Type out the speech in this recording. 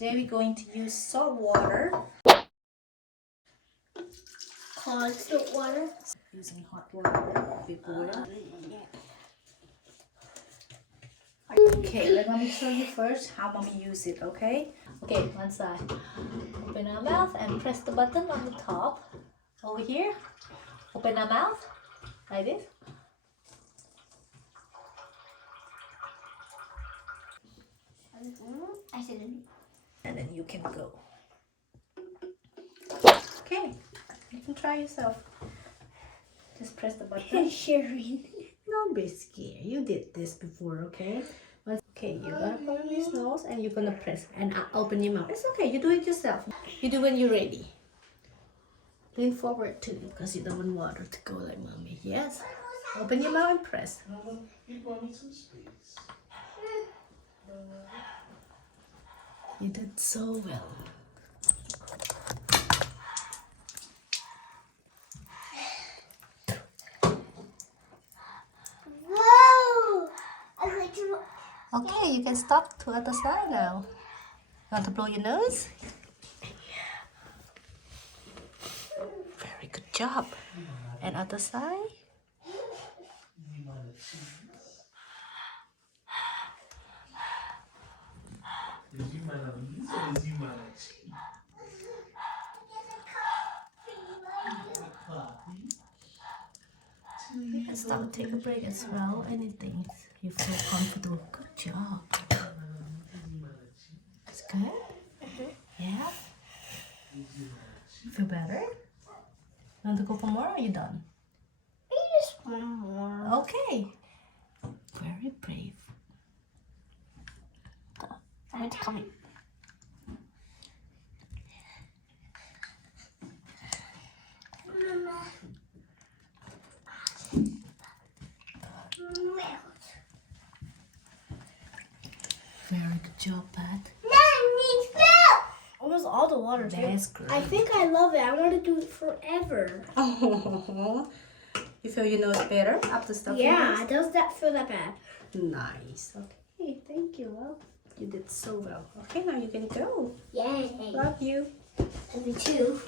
Today we're going to use salt water. Cold salt water. Using hot water before. Okay, let mommy show you first how mommy use it, okay? Okay, one side. Open our mouth and press the button on the top. Over here. Open our mouth like this. I said it. And then you can go. Okay, you can try yourself. Just press the button. Sharing. Don't be scared. You did this before, okay? Okay, you're gonna put on his nose and you're gonna press and open your mouth. It's okay, you do it yourself. You do when you're ready. Lean forward too, because you don't want water to go like mommy. Yes. Open your mouth and press. Give mommy some space. You did so well. Whoa! I like to. Okay, you can stop to other side now. You want to blow your nose? Very good job. And other side. You can stop, take a break as well. Anything you feel comfortable. Good job. It's good? Yeah? Feel better? You want to go for more or are you done? Just one more. Okay. Very brave. It's coming. Very good job, Pat. Almost all the water too. That's great. I think I love it. I want to do it forever. Oh, you feel your nose better after stuffing Yeah, does that feel that bad? Nice. Okay, thank you. Well, you did so well. Okay, now you can go. Yay. Love you. Me too.